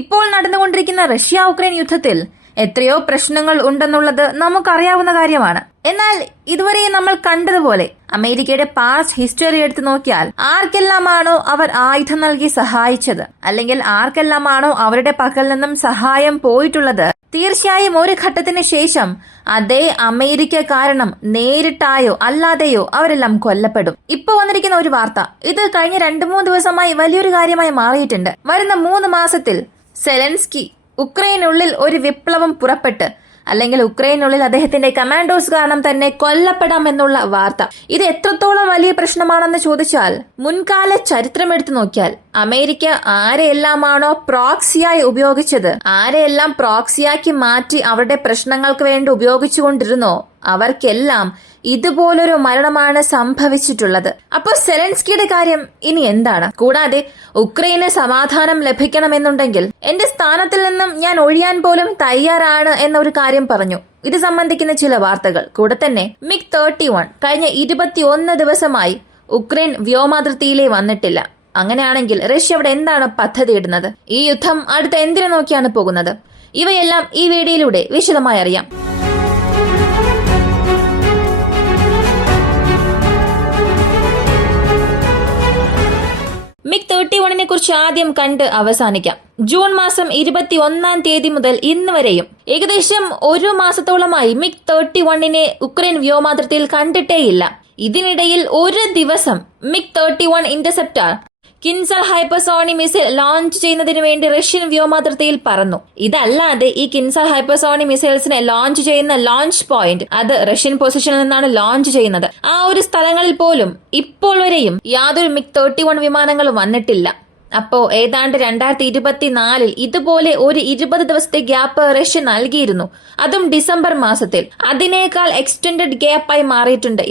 ഇപ്പോൾ നടന്നുകൊണ്ടിരിക്കുന്ന Russia Ukraine യുദ്ധത്തിൽ എത്രയോ പ്രശ്നങ്ങൾ ഉണ്ടെന്നുള്ളത് നമുക്കറിയാവുന്ന കാര്യമാണ്. എന്നാൽ ഇതുവരെ നമ്മൾ കണ്ടതുപോലെ അമേരിക്കയുടെ പാസ്റ്റ് ഹിസ്റ്ററി എടുത്തു നോക്കിയാൽ ആർക്കെല്ലാമാണോ അവർ ആയുധം നൽകി സഹായിച്ചത്, അല്ലെങ്കിൽ ആർക്കെല്ലാമാണോ അവരുടെ പക്കൽ നിന്നും സഹായം പോയിട്ടുള്ളത്, തീർച്ചയായും ഒരു ഘട്ടത്തിന് ശേഷം അതേ അമേരിക്ക കാരണം നേരിട്ടായോ അല്ലാതെയോ അവരെല്ലാം കൊല്ലപ്പെടും. ഇപ്പൊ വന്നിരിക്കുന്ന ഒരു വാർത്ത, ഇത് കഴിഞ്ഞ 2-3 ദിവസമായി വലിയൊരു കാര്യമായി മാറിയിട്ടുണ്ട്. വരുന്ന 3 മാസത്തിൽ സെലൻസ്കി ഉക്രൈനുള്ളിൽ ഒരു വിപ്ലവം പുറപ്പെട്ട്, അല്ലെങ്കിൽ ഉക്രൈനുള്ളിൽ അദ്ദേഹത്തിന്റെ കമാൻഡോസ് കാരണം തന്നെ കൊല്ലപ്പെടാമെന്നുള്ള വാർത്ത. ഇത് എത്രത്തോളം വലിയ പ്രശ്നമാണെന്ന് ചോദിച്ചാൽ, മുൻകാല ചരിത്രം എടുത്തു നോക്കിയാൽ അമേരിക്ക ആരെയെല്ലാമാണോ പ്രോക്സിയായി ഉപയോഗിച്ചത്, ആരെയെല്ലാം പ്രോക്സിയാക്കി മാറ്റി അവരുടെ പ്രശ്നങ്ങൾക്ക് വേണ്ടി ഉപയോഗിച്ചുകൊണ്ടിരുന്നോ അവർക്കെല്ലാം ഇതുപോലൊരു മരണമാണ് സംഭവിച്ചിട്ടുള്ളത്. അപ്പോൾ സെലൻസ്കിയുടെ കാര്യം ഇനി എന്താണ്? കൂടാതെ ഉക്രൈന് സമാധാനം ലഭിക്കണമെന്നുണ്ടെങ്കിൽ എന്റെ സ്ഥാനത്തിൽ നിന്നും ഞാൻ ഒഴിയാൻ പോലും തയ്യാറാണ് എന്നൊരു കാര്യം പറഞ്ഞു. ഇത് സംബന്ധിക്കുന്ന ചില വാർത്തകൾ. കൂടെ തന്നെ MiG-31 കഴിഞ്ഞ 21 ദിവസമായി ഉക്രൈൻ വ്യോമാതിർത്തിയിലേ വന്നിട്ടില്ല. അങ്ങനെയാണെങ്കിൽ റഷ്യ അവിടെ എന്താണ് പദ്ധതിയിടുന്നത്? ഈ യുദ്ധം അടുത്ത എന്തിനു നോക്കിയാണ് പോകുന്നത്? ഇവയെല്ലാം ഈ വീഡിയോയിലൂടെ വിശദമായി അറിയാം. MiG-31 കുറിച്ച് ആദ്യം കണ്ട് അവസാനിക്കാം. ജൂൺ മാസം 21 തീയതി മുതൽ ഇന്ന് വരെയും ഏകദേശം 1 മാസത്തോളമായി MiG-31 ഉക്രൈൻ വ്യോമാതിർത്തിയിൽ കണ്ടിട്ടേയില്ല. ഇതിനിടയിൽ ഒരു ദിവസം MiG-31 interceptor Kinzhal hypersonic missile launch ചെയ്യുന്നതിന് വേണ്ടി റഷ്യൻ വ്യോമാതിർത്തിയിൽ പറന്നു. ഇതല്ലാതെ ഈ കിൻസൽ ഹൈപ്പർസോണിക് മിസൈൽസിനെ ലോഞ്ച് ചെയ്യുന്ന ലോഞ്ച് പോയിന്റ് അത് റഷ്യൻ പൊസിഷനിൽ നിന്നാണ് ലോഞ്ച് ചെയ്യുന്നത്. ആ ഒരു സ്ഥലങ്ങളിൽ പോലും ഇപ്പോൾ വരെയും യാതൊരു MiG-31 വിമാനങ്ങളും വന്നിട്ടില്ല. അപ്പോ ഏതാണ്ട് 2024 ഇതുപോലെ ഒരു 20 ദിവസത്തെ ഗ്യാപ്പ് റഷ്യ നൽകിയിരുന്നു, അതും ഡിസംബർ മാസത്തിൽ. അതിനേക്കാൾ എക്സ്റ്റെൻഡഡ് ഗ്യാപ്പായി മാറിയിട്ടുണ്ട്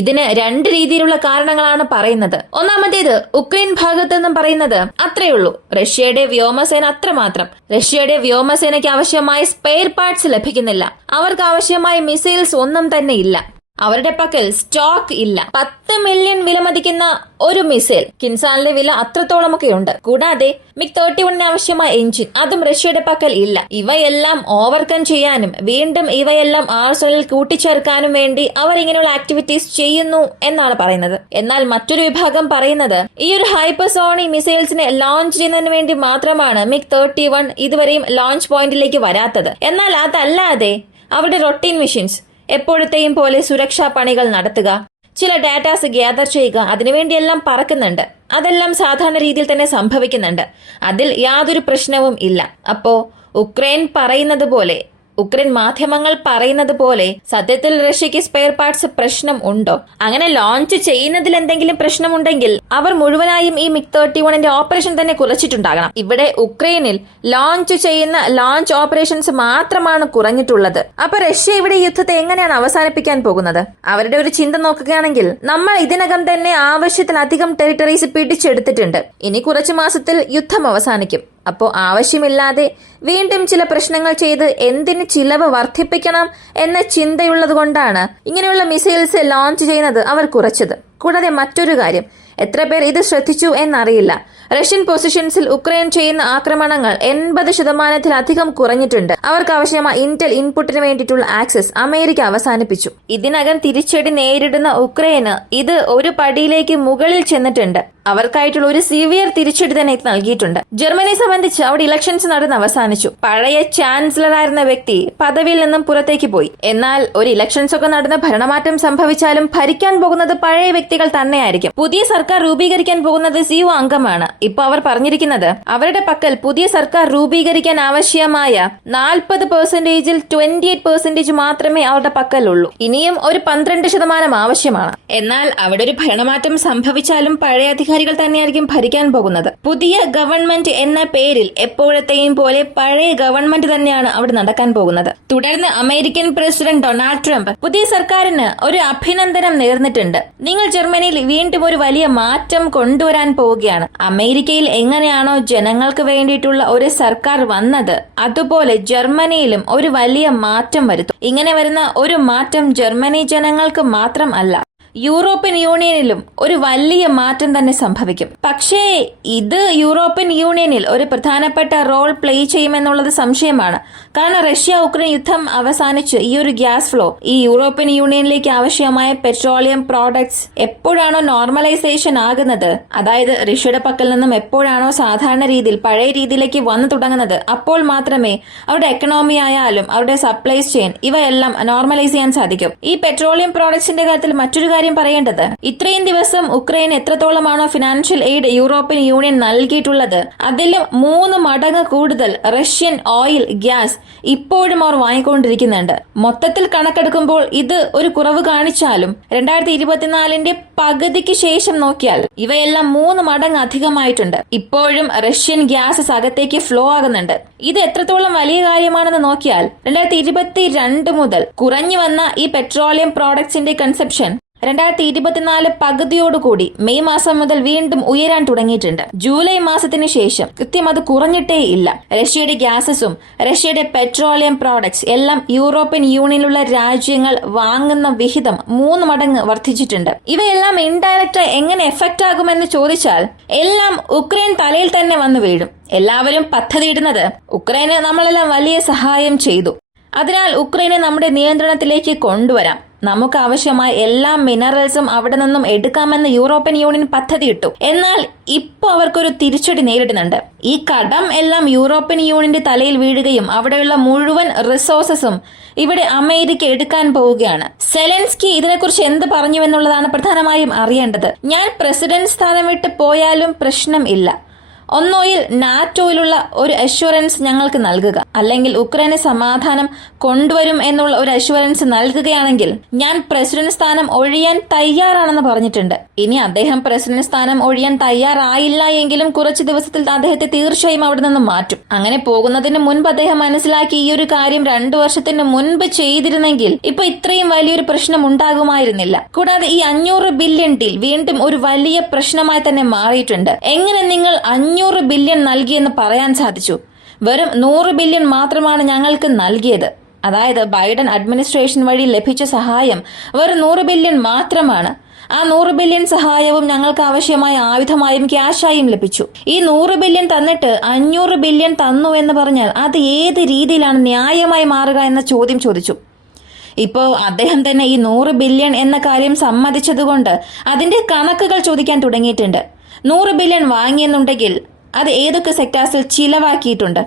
ഇതിന് 2 രീതിയിലുള്ള കാരണങ്ങളാണ് പറയുന്നത്. ഒന്നാമത്തേത്, ഉക്രൈൻ ഭാഗത്ത് നിന്നും പറയുന്നത് അത്രയുള്ളൂ, റഷ്യയുടെ വ്യോമസേന അത്രമാത്രം. റഷ്യയുടെ വ്യോമസേനയ്ക്ക് ആവശ്യമായ സ്പെയർ പാർട്സ് ലഭിക്കുന്നില്ല, അവർക്ക് ആവശ്യമായ മിസൈൽസ് ഒന്നും തന്നെ ഇല്ല, അവരുടെ പക്കൽ സ്റ്റോക്ക് ഇല്ല. 10 മില്യൺ വിലമതിക്കുന്ന ഒരു മിസൈൽ, കിൻസാലിന്റെ വില അത്രത്തോളമൊക്കെ ഉണ്ട്. കൂടാതെ MiG-31 ആവശ്യമായ എഞ്ചിൻ, അതും റഷ്യയുടെ പക്കൽ ഇല്ല. ഇവയെല്ലാം ഓവർകം ചെയ്യാനും വീണ്ടും ഇവയെല്ലാം ആർസണലിൽ കൂട്ടിച്ചേർക്കാനും വേണ്ടി അവർ ഇങ്ങനെയുള്ള ആക്ടിവിറ്റീസ് ചെയ്യുന്നു എന്നാണ് പറയുന്നത്. എന്നാൽ മറ്റൊരു വിഭാഗം പറയുന്നത് ഈ ഒരു ഹൈപ്പർസോണിക് മിസൈൽസിനെ ലോഞ്ച് ചെയ്യുന്നതിന് വേണ്ടി മാത്രമാണ് MiG-31 ഇതുവരെയും ലോഞ്ച് പോയിന്റിലേക്ക് വരാത്തത്. എന്നാൽ അതല്ലാതെ അവരുടെ റൊട്ടീൻ മിഷൻസ്, എപ്പോഴത്തെയും പോലെ സുരക്ഷാ പണികൾ നടത്തുക, ചില ഡാറ്റാസ് ഗ്യാദർ ചെയ്യുക, അതിനുവേണ്ടിയെല്ലാം പറക്കുന്നുണ്ട്. അതെല്ലാം സാധാരണ രീതിയിൽ തന്നെ സംഭവിക്കുന്നുണ്ട്. അതിൽ യാതൊരു പ്രശ്നവും ഇല്ല. അപ്പോ ഉക്രൈൻ മാധ്യമങ്ങൾ പറയുന്നത് പോലെ സത്യത്തിൽ റഷ്യക്ക് സ്പെയർ പാർട്സ് പ്രശ്നം ഉണ്ടോ? അങ്ങനെ ലോഞ്ച് ചെയ്യുന്നതിൽ എന്തെങ്കിലും പ്രശ്നമുണ്ടെങ്കിൽ അവർ മുഴുവനായും ഈ MiG-31 ഓപ്പറേഷൻ തന്നെ കുറച്ചിട്ടുണ്ടാകണം. ഇവിടെ ഉക്രൈനിൽ ലോഞ്ച് ചെയ്യുന്ന ലോഞ്ച് ഓപ്പറേഷൻസ് മാത്രമാണ് കുറഞ്ഞിട്ടുള്ളത്. അപ്പൊ റഷ്യ ഇവിടെ യുദ്ധത്തെ എങ്ങനെയാണ് അവസാനിപ്പിക്കാൻ പോകുന്നത്? അവരുടെ ഒരു ചിന്ത നോക്കുകയാണെങ്കിൽ, നമ്മൾ ഇതിനകം തന്നെ ആവശ്യത്തിലധികം ടെറിട്ടറീസ് പിടിച്ചെടുത്തിട്ടുണ്ട്, ഇനി കുറച്ചു മാസത്തിൽ യുദ്ധം അവസാനിക്കും. അപ്പോ ആവശ്യമില്ലാതെ വീണ്ടും ചില പ്രശ്നങ്ങൾ ചെയ്ത് എന്തിന് ചിലവ് വർദ്ധിപ്പിക്കണം എന്ന ചിന്തയുള്ളത് കൊണ്ടാണ് ഇങ്ങനെയുള്ള മിസൈൽസ് ലോഞ്ച് ചെയ്യുന്നത് അവർ കുറച്ചത്. കൂടാതെ മറ്റൊരു കാര്യം, എത്ര പേർ ഇത് ശ്രദ്ധിച്ചു എന്നറിയില്ല, റഷ്യൻ പൊസിഷൻസിൽ ഉക്രൈൻ ചെയ്യുന്ന ആക്രമണങ്ങൾ 80% കുറഞ്ഞിട്ടുണ്ട്. അവർക്ക് ആവശ്യമായ ഇന്റൽ ഇൻപുട്ടിന് വേണ്ടിയിട്ടുള്ള ആക്സസ് അമേരിക്ക അവസാനിപ്പിച്ചു. ഇതിനകം തിരിച്ചടി നേരിടുന്ന ഉക്രൈന് ഇത് ഒരു പടിയിലേക്ക് മുകളിൽ ചെന്നിട്ടുണ്ട്. അവർക്കായിട്ടുള്ള ഒരു സിവിയർ തിരിച്ചടി തന്നെ നൽകിയിട്ടുണ്ട്. ജർമ്മനിയെ സംബന്ധിച്ച് അവിടെ ഇലക്ഷൻസ് നടന്ന് അവസാനിച്ചു. പഴയ ചാൻസലറായിരുന്ന വ്യക്തി പദവിയിൽ നിന്നും പുറത്തേക്ക് പോയി. എന്നാൽ ഒരു ഇലക്ഷൻസ് ഒക്കെ നടന്ന് ഭരണമാറ്റം സംഭവിച്ചാലും ഭരിക്കാൻ പോകുന്നത് പഴയ വ്യക്തികൾ തന്നെയായിരിക്കും. പുതിയ സർക്കാർ രൂപീകരിക്കാൻ പോകുന്നത് CU അംഗമാണ്. ഇപ്പൊ അവർ പറഞ്ഞിരിക്കുന്നത് അവരുടെ പക്കൽ പുതിയ സർക്കാർ രൂപീകരിക്കാൻ ആവശ്യമായ 40%-ൽ 28% മാത്രമേ അവരുടെ പക്കലുള്ളൂ. ഇനിയും ഒരു 12% ആവശ്യമാണ്. എന്നാൽ അവിടെ ഒരു ഭരണമാറ്റം സംഭവിച്ചാലും പഴയ അധികാരികൾ തന്നെയായിരിക്കും ഭരിക്കാൻ പോകുന്നത്. പുതിയ ഗവൺമെന്റ് എന്ന പേരിൽ എപ്പോഴത്തെയും പോലെ പഴയ ഗവൺമെന്റ് തന്നെയാണ് അവിടെ നടക്കാൻ പോകുന്നത്. തുടർന്ന് അമേരിക്കൻ പ്രസിഡന്റ് ഡൊണാൾഡ് ട്രംപ് പുതിയ സർക്കാരിന് ഒരു അഭിനന്ദനം നേർന്നിട്ടുണ്ട്. നിങ്ങൾ ജർമ്മനിയിൽ വീണ്ടും ഒരു വലിയ മാറ്റം കൊണ്ടുവരാൻ പോവുകയാണ്. അമേരിക്കയിൽ എങ്ങനെയാണോ ജനങ്ങൾക്ക് വേണ്ടിയിട്ടുള്ള ഒരു സർക്കാർ വന്നത്, അതുപോലെ ജർമ്മനിയിലും ഒരു വലിയ മാറ്റം വരുത്തും. ഇങ്ങനെ വരുന്ന ഒരു മാറ്റം ജർമ്മനി ജനങ്ങൾക്ക് മാത്രം അല്ല, യൂറോപ്യൻ യൂണിയനിലും ഒരു വലിയ മാറ്റം തന്നെ സംഭവിക്കും. പക്ഷേ ഇത് യൂറോപ്യൻ യൂണിയനിൽ ഒരു പ്രധാനപ്പെട്ട റോൾ പ്ലേ ചെയ്യുമെന്നുള്ളത് സംശയമാണ്. കാരണം റഷ്യ ഉക്രൈൻ യുദ്ധം അവസാനിച്ച് ഈ ഒരു ഗ്യാസ് ഫ്ലോ ഈ യൂറോപ്യൻ യൂണിയനിലേക്ക് ആവശ്യമായ പെട്രോളിയം പ്രോഡക്ട്സ് എപ്പോഴാണോ നോർമലൈസേഷൻ ആകുന്നത്, അതായത് റഷ്യയുടെ പക്കൽ നിന്നും എപ്പോഴാണോ സാധാരണ രീതിയിൽ പഴയ രീതിയിലേക്ക് വന്നു തുടങ്ങുന്നത്, അപ്പോൾ മാത്രമേ അവരുടെ എക്കണോമി ആയാലും അവരുടെ സപ്ലൈസ് ചെയിൻ ഇവയെല്ലാം നോർമലൈസ് ചെയ്യാൻ സാധിക്കും. ഈ പെട്രോളിയം പ്രോഡക്ട്സിന്റെ കാര്യത്തിൽ മറ്റൊരു കാര്യം പറയേണ്ടത്, ഇത്രയും ദിവസം ഉക്രൈൻ എത്രത്തോളമാണോ ഫിനാൻഷ്യൽ എയ്ഡ് യൂറോപ്യൻ യൂണിയൻ നൽകിയിട്ടുള്ളത്, അതിലും 3 മടങ്ങ് കൂടുതൽ റഷ്യൻ ഓയിൽ, ഗ്യാസ് ഇപ്പോഴും അവർ വാങ്ങിക്കൊണ്ടിരിക്കുന്നുണ്ട്. മൊത്തത്തിൽ കണക്കെടുക്കുമ്പോൾ ഇത് ഒരു കുറവ് കാണിച്ചാലും 2024 പകുതിക്ക് ശേഷം നോക്കിയാൽ ഇവയെല്ലാം 3 മടങ്ങ് അധികമായിട്ടുണ്ട്. ഇപ്പോഴും റഷ്യൻ ഗ്യാസസ് അകത്തേക്ക് ഫ്ലോ ആകുന്നുണ്ട്. ഇത് എത്രത്തോളം വലിയ കാര്യമാണെന്ന് നോക്കിയാൽ 2022 മുതൽ കുറഞ്ഞു വന്ന ഈ പെട്രോളിയം പ്രോഡക്ട്സിന്റെ കൺസപ്ഷൻ 2024 പകുതിയോടുകൂടി മെയ് മാസം മുതൽ വീണ്ടും ഉയരാൻ തുടങ്ങിയിട്ടുണ്ട്. ജൂലൈ മാസത്തിന് ശേഷം കൃത്യം അത് കുറഞ്ഞിട്ടേ ഇല്ല. റഷ്യയുടെ ഗ്യാസസും റഷ്യയുടെ പെട്രോളിയം പ്രോഡക്ട്സ് എല്ലാം യൂറോപ്യൻ യൂണിയനിലുള്ള രാജ്യങ്ങൾ വാങ്ങുന്ന വിഹിതം 3 മടങ്ങ് വർദ്ധിച്ചിട്ടുണ്ട്. ഇവയെല്ലാം ഇൻഡയറക്റ്റ് എങ്ങനെ എഫക്റ്റ് ആകുമെന്ന് ചോദിച്ചാൽ എല്ലാം ഉക്രൈൻ തലയിൽ തന്നെ വന്നു വീഴും. എല്ലാവരും പദ്ധതിയിടുന്നത് ഉക്രൈന് നമ്മളെല്ലാം വലിയ സഹായം ചെയ്തു, അതിനാൽ ഉക്രൈനെ നമ്മുടെ നിയന്ത്രണത്തിലേക്ക് കൊണ്ടുവരാം, നമുക്ക് ആവശ്യമായ എല്ലാ മിനറൽസും അവിടെ നിന്നും എടുക്കാമെന്ന് യൂറോപ്യൻ യൂണിയൻ പദ്ധതിയിട്ടു. എന്നാൽ ഇപ്പോൾ അവർക്കൊരു തിരിച്ചടി നേരിടുന്നുണ്ട്. ഈ കടം എല്ലാം യൂറോപ്യൻ യൂണിയന്റെ തലയിൽ വീഴുകയും അവിടെയുള്ള മുഴുവൻ റിസോഴ്സസും ഇവിടെ അമേരിക്ക എടുക്കാൻ പോവുകയാണ്. സെലൻസ്കി ഇതിനെക്കുറിച്ച് എന്ത് പറഞ്ഞുവെന്നുള്ളതാണ് പ്രധാനമായും അറിയേണ്ടത്. ഞാൻ പ്രസിഡന്റ് സ്ഥാനം വിട്ട് പോയാലും പ്രശ്നം ഇല്ല, ഒന്നോയിൽ നാറ്റോയിലുള്ള ഒരു അഷ്വറൻസ് ഞങ്ങൾക്ക് നൽകുക, അല്ലെങ്കിൽ ഉക്രൈന് സമാധാനം കൊണ്ടുവരും എന്നുള്ള ഒരു അഷ്വറൻസ് നൽകുകയാണെങ്കിൽ ഞാൻ പ്രസിഡന്റ് സ്ഥാനം ഒഴിയാൻ തയ്യാറാണെന്ന് പറഞ്ഞിട്ടുണ്ട്. ഇനി അദ്ദേഹം പ്രസിഡന്റ് സ്ഥാനം ഒഴിയാൻ തയ്യാറായില്ല എങ്കിലും കുറച്ച് ദിവസത്തിൽ അദ്ദേഹത്തെ തീർച്ചയായും അവിടെ നിന്ന് മാറ്റും. അങ്ങനെ പോകുന്നതിന് മുൻപ് അദ്ദേഹം മനസ്സിലാക്കി ഈ ഒരു കാര്യം 2 വർഷത്തിന് മുൻപ് ചെയ്തിരുന്നെങ്കിൽ ഇപ്പൊ ഇത്രയും വലിയൊരു പ്രശ്നം ഉണ്ടാകുമായിരുന്നില്ല. കൂടാതെ ഈ 500 ബില്യൺ ഡീൽ വീണ്ടും ഒരു വലിയ പ്രശ്നമായി തന്നെ മാറിയിട്ടുണ്ട്. എങ്ങനെ നിങ്ങൾ 500 ബില്യൺ നൽകിയെന്ന് പറയാൻ സാധിച്ചു? വെറും 100 ബില്യൺ മാത്രമാണ് ഞങ്ങൾക്ക് നൽകിയത്. അതായത് ബൈഡൻ അഡ്മിനിസ്ട്രേഷൻ വഴി ലഭിച്ച സഹായം വെറും 100 ബില്യൺ മാത്രമാണ്. ആ 100 ബില്യൺ സഹായവും ഞങ്ങൾക്ക് ആവശ്യമായ ആയുധമായും ക്യാഷായും ലഭിച്ചു. ഈ 100 ബില്യൺ തന്നിട്ട് 500 ബില്യൺ തന്നു എന്ന് പറഞ്ഞാൽ അത് ഏത് രീതിയിലാണ് ന്യായമായി മാറുക എന്ന ചോദ്യം ചോദിച്ചു. ഇപ്പോ അദ്ദേഹം തന്നെ ഈ 100 ബില്യൺ എന്ന കാര്യം സമ്മതിച്ചതുകൊണ്ട് അതിന്റെ കണക്കുകൾ ചോദിക്കാൻ തുടങ്ങിയിട്ടുണ്ട്. 100 ബില്യൺ വാങ്ങിയെന്നുണ്ടെങ്കിൽ അത് ഏതൊക്കെ സെക്ടേഴ്സിൽ ചിലവാക്കിയിട്ടുണ്ട്?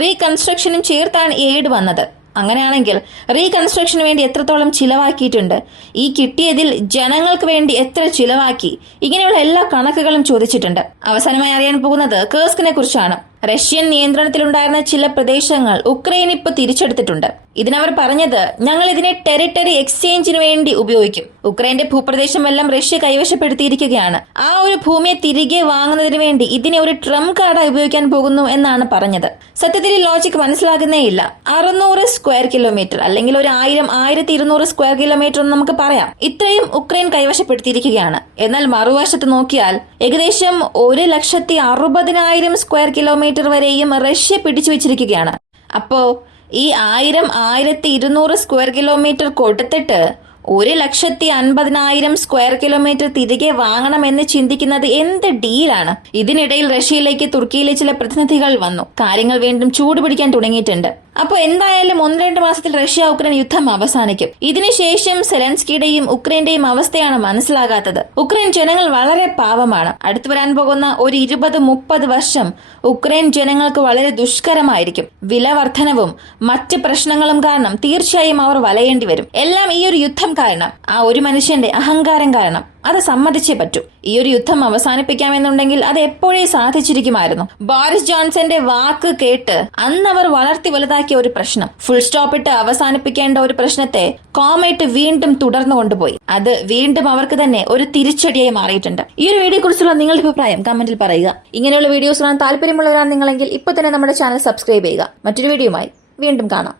റീകൺസ്ട്രക്ഷനും ചേർത്താണ് എയ്ഡ് വന്നത്. അങ്ങനെയാണെങ്കിൽ റീകൺസ്ട്രക്ഷന് വേണ്ടി എത്രത്തോളം ചിലവാക്കിയിട്ടുണ്ട്, ഈ കിട്ടിയതിൽ ജനങ്ങൾക്ക് വേണ്ടി എത്ര ചിലവാക്കി, ഇങ്ങനെയുള്ള എല്ലാ കണക്കുകളും ചോദിച്ചിട്ടുണ്ട്. അവസാനമായി അറിയാൻ പോകുന്നത് കേഴ്സ്കിനെ കുറിച്ചാണ്. റഷ്യൻ നിയന്ത്രണത്തിലുണ്ടായിരുന്ന ചില പ്രദേശങ്ങൾ ഉക്രൈൻ ഇപ്പോൾ തിരിച്ചെടുത്തിട്ടുണ്ട്. ഇതിനവർ പറഞ്ഞത്, ഞങ്ങൾ ഇതിനെ ടെറിട്ടറി എക്സ്ചേഞ്ചിന് വേണ്ടി ഉപയോഗിക്കും. ഉക്രൈന്റെ ഭൂപ്രദേശമെല്ലാം റഷ്യ കൈവശപ്പെടുത്തിയിരിക്കുകയാണ്. ആ ഒരു ഭൂമിയെ തിരികെ വാങ്ങുന്നതിന് വേണ്ടി ഇതിനെ ഒരു ട്രംപ് കാർഡായി ഉപയോഗിക്കാൻ പോകുന്നു എന്നാണ് പറഞ്ഞത്. സത്യത്തിൽ ഈ ലോജിക് മനസ്സിലാകുന്നേ ഇല്ല. 600 സ്ക്വയർ കിലോമീറ്റർ അല്ലെങ്കിൽ ഒരു 1000-1200 സ്ക്വയർ കിലോമീറ്റർ എന്ന് നമുക്ക് പറയാം. ഇത്രയും ഉക്രൈൻ കൈവശപ്പെടുത്തിയിരിക്കുകയാണ്. എന്നാൽ മറുവശത്ത് നോക്കിയാൽ ഏകദേശം 1,60,000 സ്ക്വയർ കിലോമീറ്റർ വരെയും റഷ്യ പിടിച്ചു വെച്ചിരിക്കുകയാണ്. അപ്പോ ഈ 1000-1200 സ്ക്വയർ കിലോമീറ്റർ കൊടുത്തിട്ട് 1,50,000 സ്ക്വയർ കിലോമീറ്റർ തിരികെ വാങ്ങണമെന്ന് ചിന്തിക്കുന്നത് എന്ത് ഡീലാണ്? ഇതിനിടയിൽ റഷ്യയിലേക്ക് തുർക്കിയിലെ ചില പ്രതിനിധികൾ വന്നു. കാര്യങ്ങൾ വീണ്ടും ചൂടുപിടിക്കാൻ തുടങ്ങിയിട്ടുണ്ട്. അപ്പൊ എന്തായാലും 1-2 മാസത്തിൽ റഷ്യ ഉക്രൈൻ യുദ്ധം അവസാനിക്കും. ഇതിനുശേഷം സെലൻസ്കിയുടെയും ഉക്രൈന്റെയും അവസ്ഥയാണ് മനസ്സിലാകാത്തത്. ഉക്രൈൻ ജനങ്ങൾ വളരെ പാവമാണ്. അടുത്തു വരാൻ പോകുന്ന ഒരു 20-30 വർഷം ഉക്രൈൻ ജനങ്ങൾക്ക് വളരെ ദുഷ്കരമായിരിക്കും. വില വർധനവും മറ്റ് പ്രശ്നങ്ങളും കാരണം തീർച്ചയായും അവർ വലയേണ്ടി വരും. എല്ലാം ഈ ഒരു യുദ്ധം കാരണം, ആ ഒരു മനുഷ്യന്റെ അഹങ്കാരം കാരണം. അത് സമ്മതിച്ചേ പറ്റൂ. ഈ ഒരു യുദ്ധം അവസാനിപ്പിക്കാമെന്നുണ്ടെങ്കിൽ അത് എപ്പോഴേ സാധിച്ചിരിക്കുമായിരുന്നു. ബോറിസ് ജോൺസന്റെ വാക്ക് കേട്ട് അന്ന് അവർ വളർത്തി വലുതാക്കിയ ഒരു പ്രശ്നം ഫുൾ സ്റ്റോപ്പ് ഇട്ട് അവസാനിപ്പിക്കേണ്ട ഒരു പ്രശ്നത്തെ കോമയിട്ട് വീണ്ടും തുടർന്നു കൊണ്ടുപോയി. അത് വീണ്ടും അവർക്ക് തന്നെ ഒരു തിരിച്ചടിയായി മാറിയിട്ടുണ്ട്. ഈ ഒരു വീഡിയോ കുറിച്ചുള്ള നിങ്ങളുടെ അഭിപ്രായം കമന്റിൽ പറയുക. ഇങ്ങനെയുള്ള വീഡിയോസ് കാണാൻ താല്പര്യമുള്ളവരാണ് നിങ്ങളെങ്കിൽ ഇപ്പൊ തന്നെ നമ്മുടെ ചാനൽ സബ്സ്ക്രൈബ് ചെയ്യുക. മറ്റൊരു വീഡിയോയുമായി വീണ്ടും കാണാം.